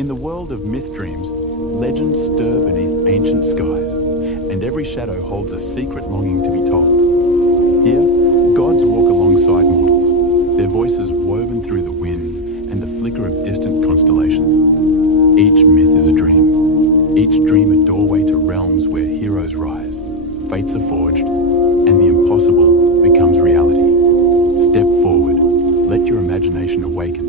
In the world of myth dreams, legends stir beneath ancient skies, and every shadow holds a secret longing to be told. Here, gods walk alongside mortals, their voices woven through the wind and the flicker of distant constellations. Each myth is a dream, each dream a doorway to realms where heroes rise, fates are forged, and the impossible becomes reality. Step forward, let your imagination awaken,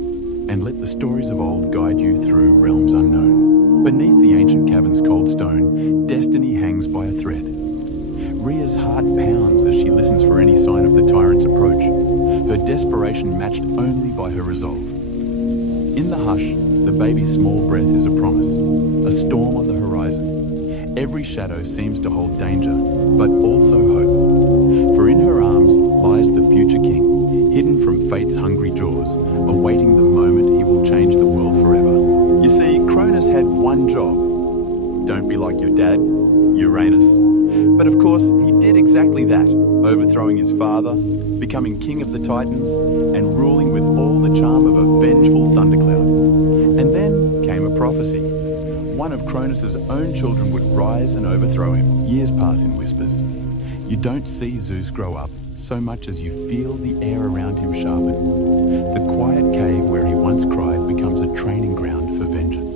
and let the stories of old guide you through realms unknown. Beneath the ancient cavern's cold stone, destiny hangs by a thread. Rhea's heart pounds as she listens for any sign of the tyrant's approach, her desperation matched only by her resolve. In the hush, the baby's small breath is a promise, a storm on the horizon. Every shadow seems to hold danger, but also hope. For in her arms lies the future king, hidden from fate's hungry jaws, awaiting the moment he will change the world forever. You see, Cronus had one job. Don't be like your dad, Uranus. But of course, he did exactly that, overthrowing his father, becoming king of the Titans, and ruling with all the charm of a vengeful thundercloud. And then came a prophecy. One of Cronus's own children would rise and overthrow him. Years pass in whispers. You don't see Zeus grow up so much as you feel the air around him sharpen. The quiet cave where he once cried becomes a training ground for vengeance.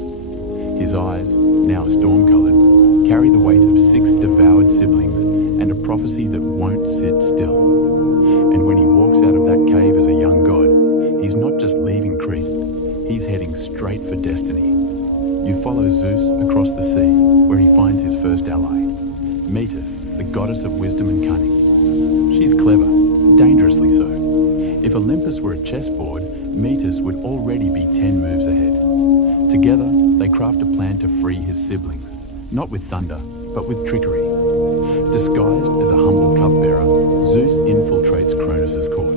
His eyes, now storm-colored, carry the weight of 6 devoured siblings and a prophecy that won't sit still. And when he walks out of that cave as a young god, he's not just leaving Crete, he's heading straight for destiny. You follow Zeus across the sea, where he finds his first ally, Metis, the goddess of wisdom and cunning. She's clever, dangerously so. If Olympus were a chessboard, Metis would already be 10 moves ahead. Together, they craft a plan to free his siblings, not with thunder, but with trickery. Disguised as a humble cupbearer, Zeus infiltrates Cronus's court.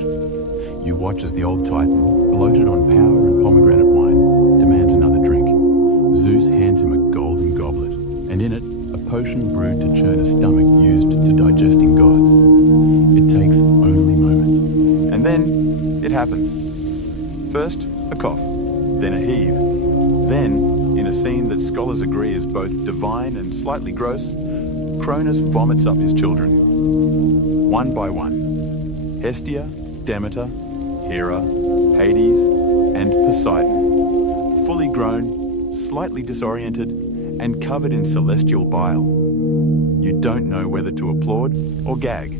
You watch as the old Titan, bloated on power and pomegranate wine, demands another drink. Zeus hands him a golden goblet, and in it, a potion brewed to churn a stomach used to digesting gods. It takes only moments. And then, it happens. First, a cough, then a heave. Then, in a scene that scholars agree is both divine and slightly gross, Cronus vomits up his children, one by one. Hestia, Demeter, Hera, Hades, and Poseidon. Fully grown, slightly disoriented, and covered in celestial bile. You don't know whether to applaud or gag.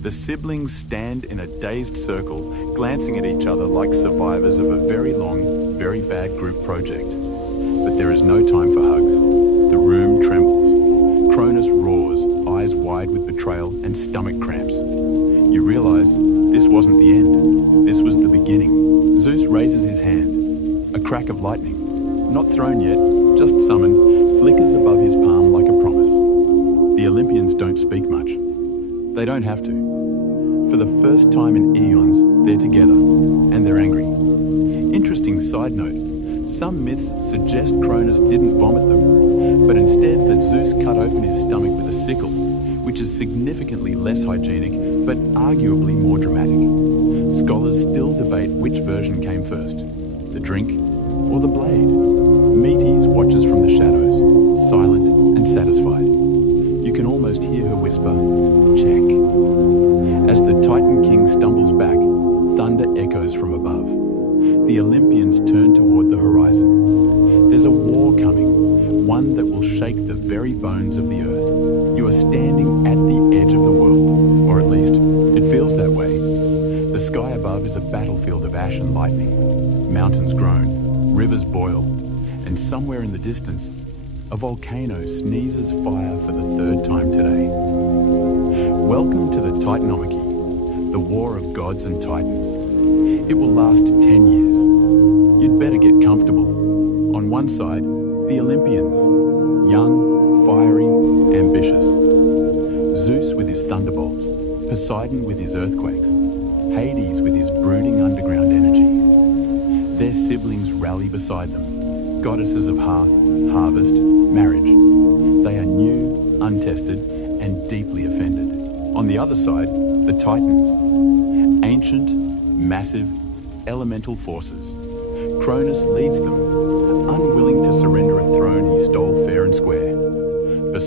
The siblings stand in a dazed circle, glancing at each other like survivors of a very long, very bad group project. But there is no time for hugs. The room trembles. Cronus roars, eyes wide with betrayal and stomach cramps. You realize this wasn't the end. This was the beginning. Zeus raises his hand. A crack of lightning, not thrown yet, just summoned, flickers above his palm like a promise. The Olympians don't speak much. They don't have to. For the first time in eons, they're together, and they're angry. Interesting side note, some myths suggest Cronus didn't vomit them, but instead that Zeus cut open his stomach with a sickle, which is significantly less hygienic, but arguably more dramatic. Scholars still debate which version came first, the drink or the blade. Metis watches from the shadows, silent and satisfied. You can almost hear her whisper, "Check." As the Titan King stumbles back, thunder echoes from above. The Olympians turn toward the horizon. There's a war coming, one that will shake the very bones of the earth. You are standing at the edge of the world, or at least, it feels that way. The sky above is a battlefield of ash and lightning. Mountains groan, rivers boil, and somewhere in the distance, a volcano sneezes fire for the 3rd time today. Welcome to the Titanomachy, the war of gods and titans. It will last 10 years. You'd better get comfortable. On one side, the Olympians, young, fiery, ambitious. Zeus with his thunderbolts, Poseidon with his earthquakes, Hades with his brooding underground energy. Their siblings rally beside them, goddesses of hearth, harvest, marriage. They are new, untested, and deeply offended. On the other side, the Titans, ancient, massive, elemental forces. Cronus leads them, unwilling to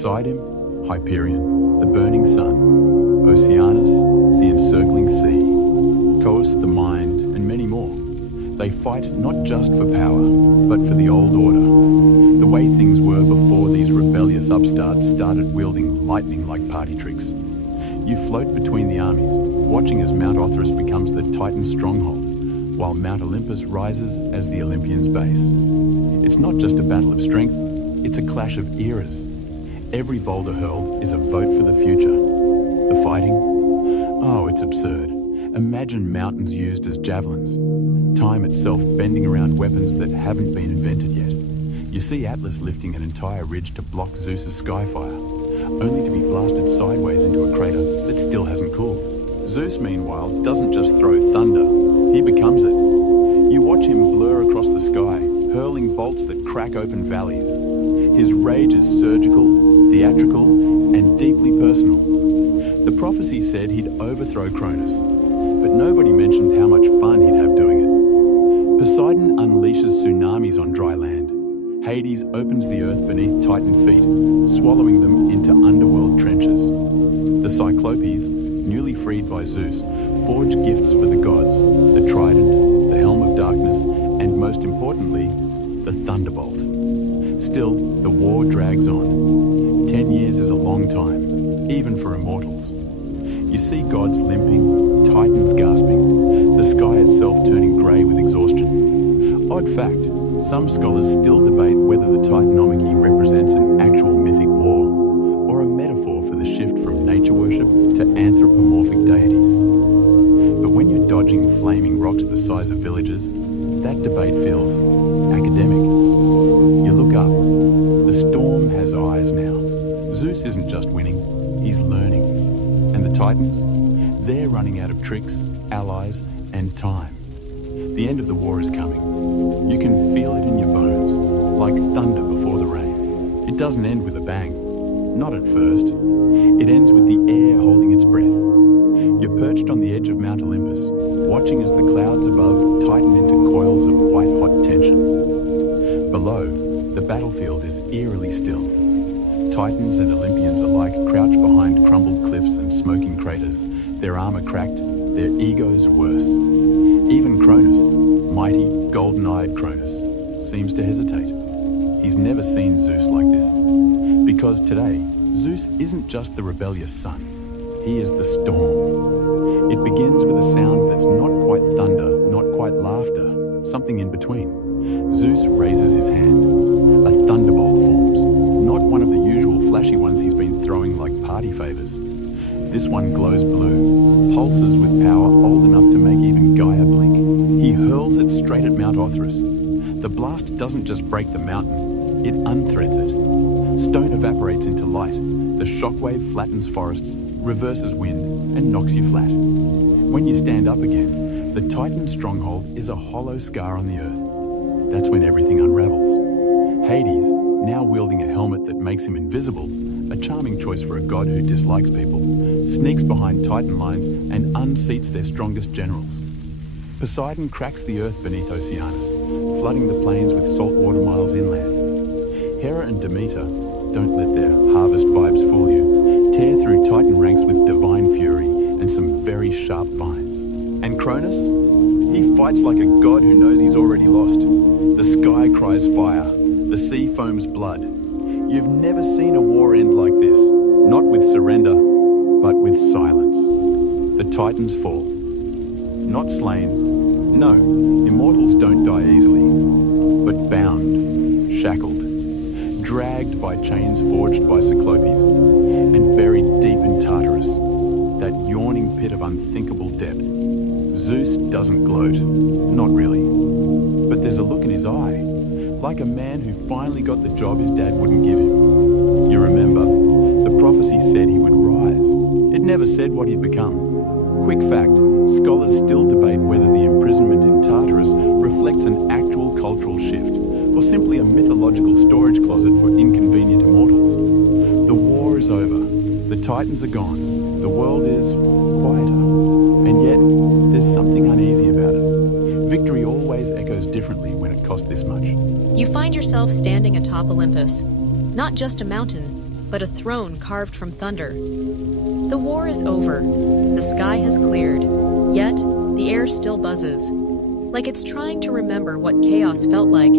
Beside him, Hyperion, the burning sun, Oceanus, the encircling sea, Cous, the mind, and many more. They fight not just for power, but for the old order, the way things were before these rebellious upstarts started wielding lightning like party tricks. You float between the armies, watching as Mount Olympus becomes the Titan stronghold, while Mount Olympus rises as the Olympians' base. It's not just a battle of strength, it's a clash of eras. Every boulder hurled is a vote for the future. The fighting? Oh, it's absurd. Imagine mountains used as javelins. Time itself bending around weapons that haven't been invented yet. You see Atlas lifting an entire ridge to block Zeus's skyfire, only to be blasted sideways into a crater that still hasn't cooled. Zeus, meanwhile, doesn't just throw thunder, he becomes it. You watch him blur across the sky, hurling bolts that crack open valleys. His rage is surgical, theatrical, and deeply personal. The prophecy said he'd overthrow Cronus, but nobody mentioned how much fun he'd have doing it. Poseidon unleashes tsunamis on dry land. Hades opens the earth beneath Titan feet, swallowing them into underworld trenches. The Cyclopes, newly freed by Zeus, forge gifts for the gods, the trident, the helm of darkness, and most importantly, the thunderbolt. Still, the war drags on. 10 years is a long time, even for immortals. You see gods limping, titans gasping, the sky itself turning grey with exhaustion. Odd fact, some scholars still debate whether the Titanomachy represents an actual mythic war, or a metaphor for the shift from nature worship to anthropomorphic deities. But when you're dodging flaming rocks the size of villages, that debate feels academic. You look up. The storm has eyes now. Zeus isn't just winning, he's learning. And the Titans? They're running out of tricks, allies, and time. The end of the war is coming. You can feel it in your bones, like thunder before the rain. It doesn't end with a bang. Not at first. It ends with the air holding its breath. You're perched on the edge of Mount Olympus, watching as the clouds above tighten into coils of white-hot tension. Below, the battlefield is eerily still. Titans and Olympians alike crouch behind crumbled cliffs and smoking craters, their armor cracked, their egos worse. Even Cronus, mighty, golden-eyed Cronus, seems to hesitate. He's never seen Zeus like this. Because today, Zeus isn't just the rebellious sun. He is the storm. It begins with a sound that's not quite thunder, not quite laughter, something in between. Zeus raises his hand. A thunderbolt forms, not one of the usual flashy ones he's been throwing like party favors. This one glows blue, pulses with power old enough to make even Gaia blink. He hurls it straight at Mount Olympus. The blast doesn't just break the mountain, it unthreads it. Stone evaporates into light. The shockwave flattens forests, reverses wind, and knocks you flat. When you stand up again, the Titan stronghold is a hollow scar on the earth. That's when everything unravels. Hades, now wielding a helmet that makes him invisible, a charming choice for a god who dislikes people, sneaks behind Titan lines and unseats their strongest generals. Poseidon cracks the earth beneath Oceanus, flooding the plains with saltwater miles inland. Hera and Demeter, don't let their harvest vibes fool you, tear through Titan ranks with divine fury and some very sharp vines. And Cronus? He fights like a god who knows he's already lost. The sky cries fire, the sea foams blood. You've never seen a war end like this, not with surrender, but with silence. The Titans fall. Not slain. No, immortals don't die easily, but bound, shackled, dragged by chains forged by Cyclopes, and buried deep in Tartarus, that yawning pit of unthinkable depth. Zeus doesn't gloat, not really, but there's a look in his eye, like a man who finally got the job his dad wouldn't give him. You remember, the prophecy said he would rise. It never said what he'd become. Quick fact, scholars still debate whether the imprisonment in Tartarus reflects an actual cultural shift, or simply a mythological storage closet for inconvenient immortals. The war is over. The Titans are gone. The world is quieter. And yet, there's something uneasy about it. Victory always echoes differently when it costs this much. You find yourself standing atop Olympus. Not just a mountain, but a throne carved from thunder. The war is over. The sky has cleared, yet the air still buzzes, like it's trying to remember what chaos felt like.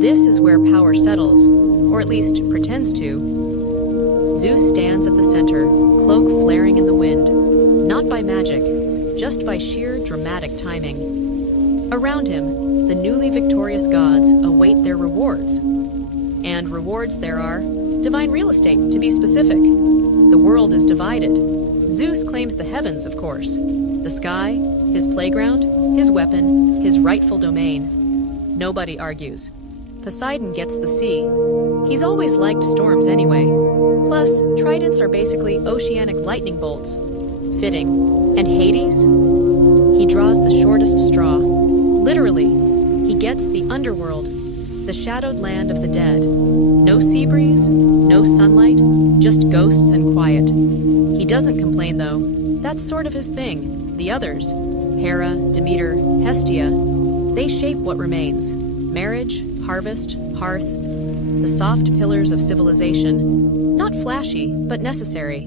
This is where power settles, or at least pretends to. Zeus stands at the center, cloak flaring in the wind, not by magic, just by sheer dramatic timing. Around him, the newly victorious gods await their rewards. And rewards there are, divine real estate, to be specific. The world is divided. Zeus claims the heavens, of course. The sky, his playground, his weapon, his rightful domain. Nobody argues. Poseidon gets the sea. He's always liked storms anyway. Plus, tridents are basically oceanic lightning bolts. Fitting. And Hades? He draws the shortest straw. Literally, he gets the underworld, the shadowed land of the dead. No sea breeze, no sunlight, just ghosts and quiet. He doesn't complain, though. That's sort of his thing. The others, Hera, Demeter, Hestia, they shape what remains. Marriage, harvest, hearth, the soft pillars of civilization. Not flashy, but necessary.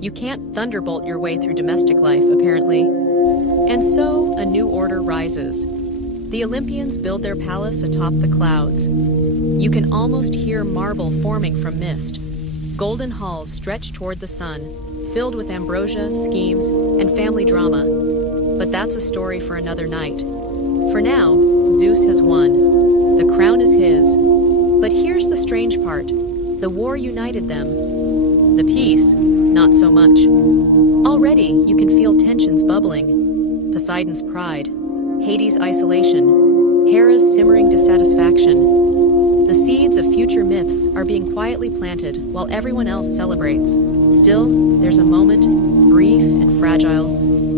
You can't thunderbolt your way through domestic life, apparently. And so, a new order rises. The Olympians build their palace atop the clouds. You can almost hear marble forming from mist. Golden halls stretch toward the sun, filled with ambrosia, schemes, and family drama. But that's a story for another night. For now, Zeus has won. The crown is his. But here's the strange part. The war united them. The peace, not so much. Already, you can feel tensions bubbling. Poseidon's pride, Hades' isolation, Hera's simmering dissatisfaction. The seeds of future myths are being quietly planted while everyone else celebrates. Still, there's a moment, brief and fragile,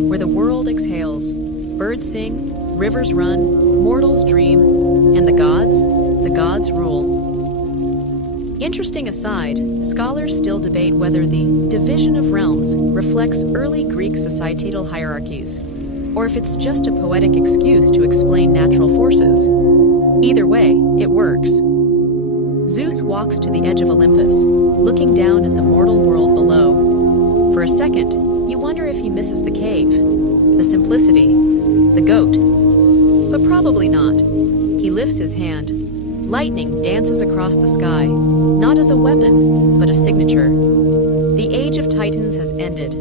where the world exhales. Birds sing, rivers run, mortals dream, and the gods rule. Interesting aside, scholars still debate whether the division of realms reflects early Greek societal hierarchies, or if it's just a poetic excuse to explain natural forces. Either way, it works. Zeus walks to the edge of Olympus, looking down at the mortal world below. For a second, you wonder if he misses the cave, the simplicity, the goat. But probably not. He lifts his hand. Lightning dances across the sky, not as a weapon, but a signature. The age of Titans has ended.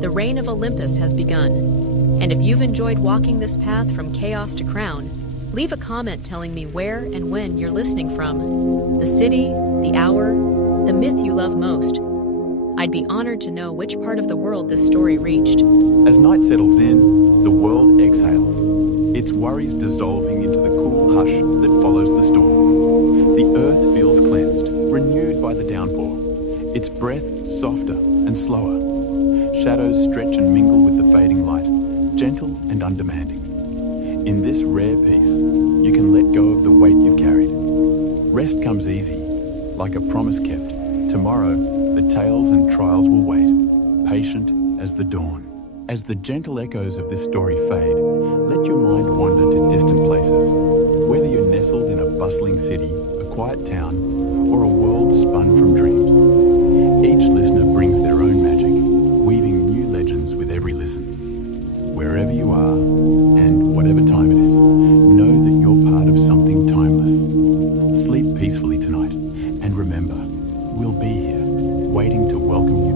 The reign of Olympus has begun. And if you've enjoyed walking this path from chaos to crown, leave a comment telling me where and when you're listening from. The city, the hour, the myth you love most. I'd be honored to know which part of the world this story reached. As night settles in, the world exhales, its worries dissolving into the cool hush that follows the storm. The earth feels cleansed, renewed by the downpour, its breath softer and slower. Shadows stretch and mingle with the fading light, gentle and undemanding. In this rare peace, you can let go of the weight you've carried. Rest comes easy, like a promise kept. Tomorrow, the tales and trials will wait, patient as the dawn. As the gentle echoes of this story fade, let your mind wander to distant places. Whether you're nestled in a bustling city, a quiet town, or a world spun from dreams, each listener brings their own magic, weaving new legends with every listen. Wherever you are, and whatever time it is, know that you're part of something timeless. Sleep peacefully tonight, and remember, we'll be here, waiting to welcome you